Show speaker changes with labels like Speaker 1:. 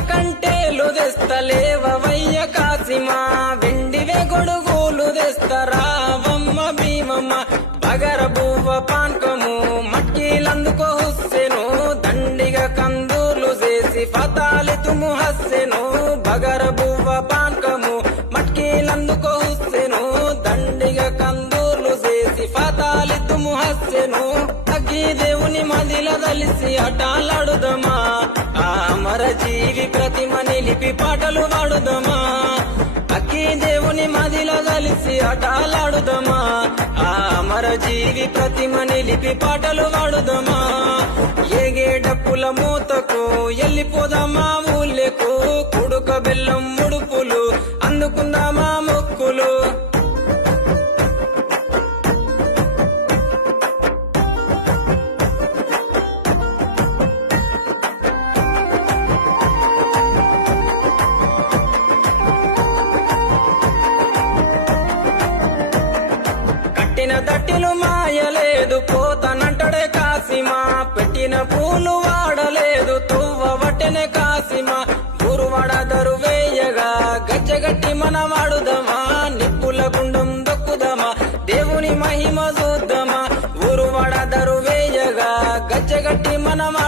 Speaker 1: కంటేలు తెస్తలేవయ్య కాసిమా. వెండివే గొడుగులు తెస్తరావమ్మ భీమమ్మ. బగర బువ్వ పాన్కము మట్టిలందుకో హుస్సెను. దండిగ కందులు చేసి ఫతాలి తుము హస్సెను. బగర బువ్వ పాన్కము మట్టిలందుకో హుస్సెను. దండిగ కందులు చేసి ఫతాలి తుము హస్సెను. తగ్గి దేవుని మదిల కలిసి అటాలాడుదమా. జీవి ప్రతిమ నిలిపి పాటలు వాడుదమా? అక్కి దేవుని మదిలో కలిసి ఆటలాడుదమా? ఆ అమర జీవి ప్రతిమ నిలిపి పాటలు వాడుదమా? ఏగేటప్పుల మూతకు వెళ్ళిపోదామా ఊళ్ళకు? కుడుక బెల్లం ముడుపులు అందుకుందామా పెట్టిన దట్టిలు మాయలేదు. పోతనంటడే కాసిమా పెట్టిన పూలు వాడలేదు. తువ్వ వట్టెనే కాసిమా గురువడదరు వేయగా గచ్చగట్టి మనం ఆడుదమా నిప్పుల గుండం దొక్కుదమా. దేవుని మహిమ చూద్దామా. గురువడదరు వేయగా గచ్చగట్టి మనమా